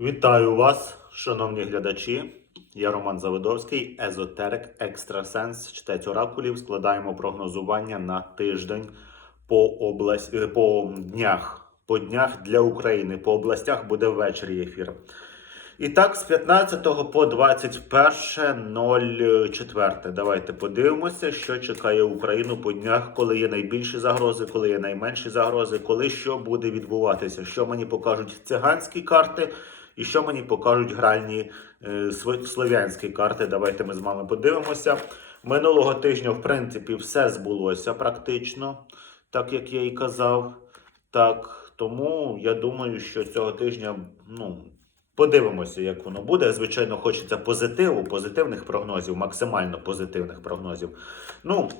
Вітаю вас, шановні глядачі. Я Роман Заводовський, езотерик, екстрасенс, читець оракулів. Складаємо прогнозування на тиждень по область, е, по днях. По днях для України. По областях буде ввечері ефір. І так, з 15 по 21.04. Давайте подивимося, що чекає Україну по днях, коли є найбільші загрози, коли є найменші загрози, коли що буде відбуватися, що мені покажуть циганські карти, і що мені покажуть гральні е, слов'янські карти. Давайте ми з вами подивимося. Минулого тижня, в принципі, все збулося практично, так як я і казав. Так, тому я думаю, що цього тижня, ну. Подивимося, як воно буде. Звичайно, хочеться позитиву, позитивних прогнозів, максимально позитивних прогнозів. Ну,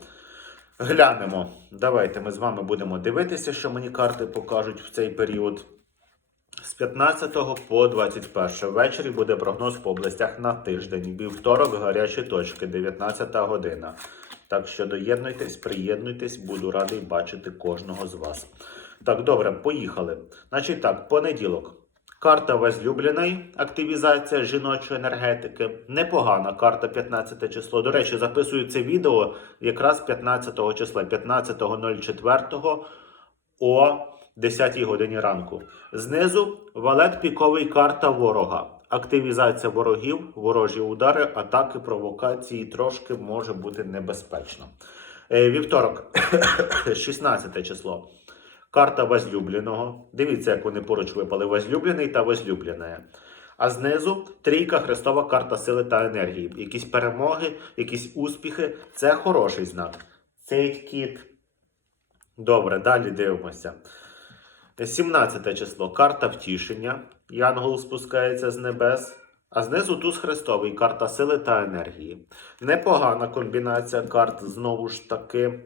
глянемо. Давайте ми з вами будемо дивитися, що мені карти покажуть в цей період. З 15 по 21 ввечері буде прогноз по областях на тиждень. Вівторок гарячі точки, 19 година. Так що доєднуйтесь, приєднуйтесь, буду радий бачити кожного з вас. Так, добре, поїхали. Значить так, понеділок. Карта возлюбленої, активізація жіночої енергетики. Непогана карта 15 число. До речі, записую це відео якраз 15 числа, 15.04 о 10 годині ранку. Знизу валет піковий карта ворога. Активізація ворогів, ворожі удари, атаки, провокації трошки може бути небезпечно. Е, Вівторок, 16 число. Карта возлюбленого. Дивіться, як вони поруч випали: возлюблений та возлюблене. А знизу трійка Христова карта сили та енергії. Якісь перемоги, якісь успіхи. Це хороший знак. Цей кіт. Добре, далі дивимося. 17 число. Карта втішення. Янгол спускається з небес. А знизу туз Христовий, карта сили та енергії. Непогана комбінація карт знову ж таки.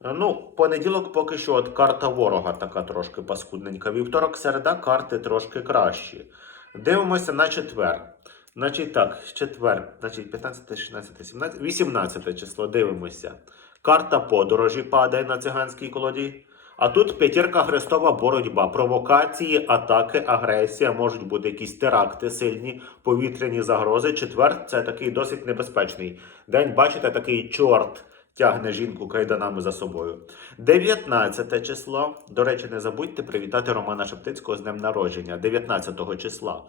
Ну, понеділок поки що от карта ворога така трошки паскудненька. Вівторок, середа, карти трошки кращі. Дивимося на четвер. Значить так, четвер, значить 15, 16, 17, 18 число. Дивимося. Карта подорожі падає на циганській колоді. А тут п'ятірка хрестова боротьба, провокації, атаки, агресія, можуть бути якісь теракти сильні, повітряні загрози. Четвер це такий досить небезпечний день. Бачите, такий чорт тягне жінку кайданами за собою. 19 число. До речі, не забудьте привітати Романа Шептицького з днем народження. 19 числа.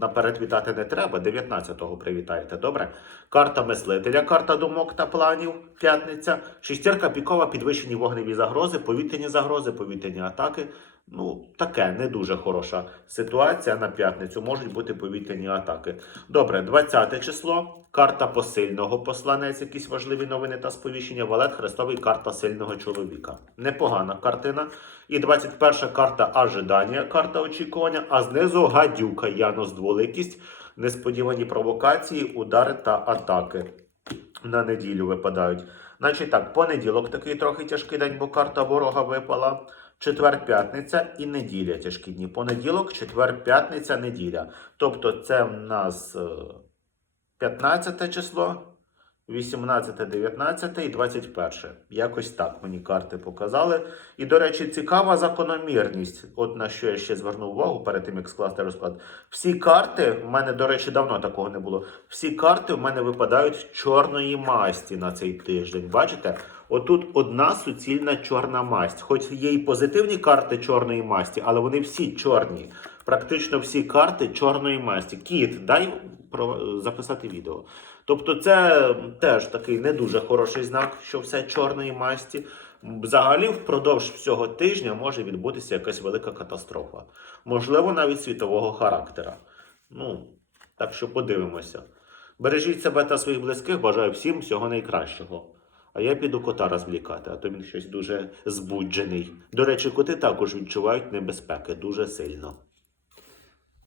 Наперед вітати не треба, 19-го привітаєте. Добре? Карта мислителя, карта думок та планів. П'ятниця. Шістірка пікова, підвищені вогневі загрози, повітряні загрози, повітряні атаки. Ну, таке не дуже хороша ситуація на п'ятницю. Можуть бути повітряні атаки. Добре, 20 число. Карта посильного посланець, якісь важливі новини та сповіщення. Валет Хрестовий, карта сильного чоловіка. Непогана картина. І 21 карта ожидання, карта очікування. А знизу гадюка, Янос дволикість, несподівані провокації, удари та атаки. На неділю випадають. Значить так, понеділок такий трохи тяжкий день, бо карта ворога випала. Четвер, п'ятниця і неділя тяжкі дні. Понеділок, четвер, п'ятниця, неділя. Тобто це в нас е, 15 число, 18, 19 і 21. Якось так мені карти показали. І, до речі, цікава закономірність. От на що я ще звернув увагу перед тим, як скласти розклад. Всі карти, в мене, до речі, давно такого не було. Всі карти в мене випадають чорної масті на цей тиждень. Бачите? Отут одна суцільна чорна масть. Хоч є і позитивні карти чорної масті, але вони всі чорні. Практично всі карти чорної масті. Кіт, дай записати відео. Тобто, це теж такий не дуже хороший знак, що все чорної масті. Взагалі, впродовж всього тижня може відбутися якась велика катастрофа. Можливо, навіть світового характера. Ну, так що подивимося. Бережіть себе та своїх близьких, бажаю всім всього найкращого. А я піду кота розвлікати, а то він щось дуже збуджений. До речі, коти також відчувають небезпеки дуже сильно.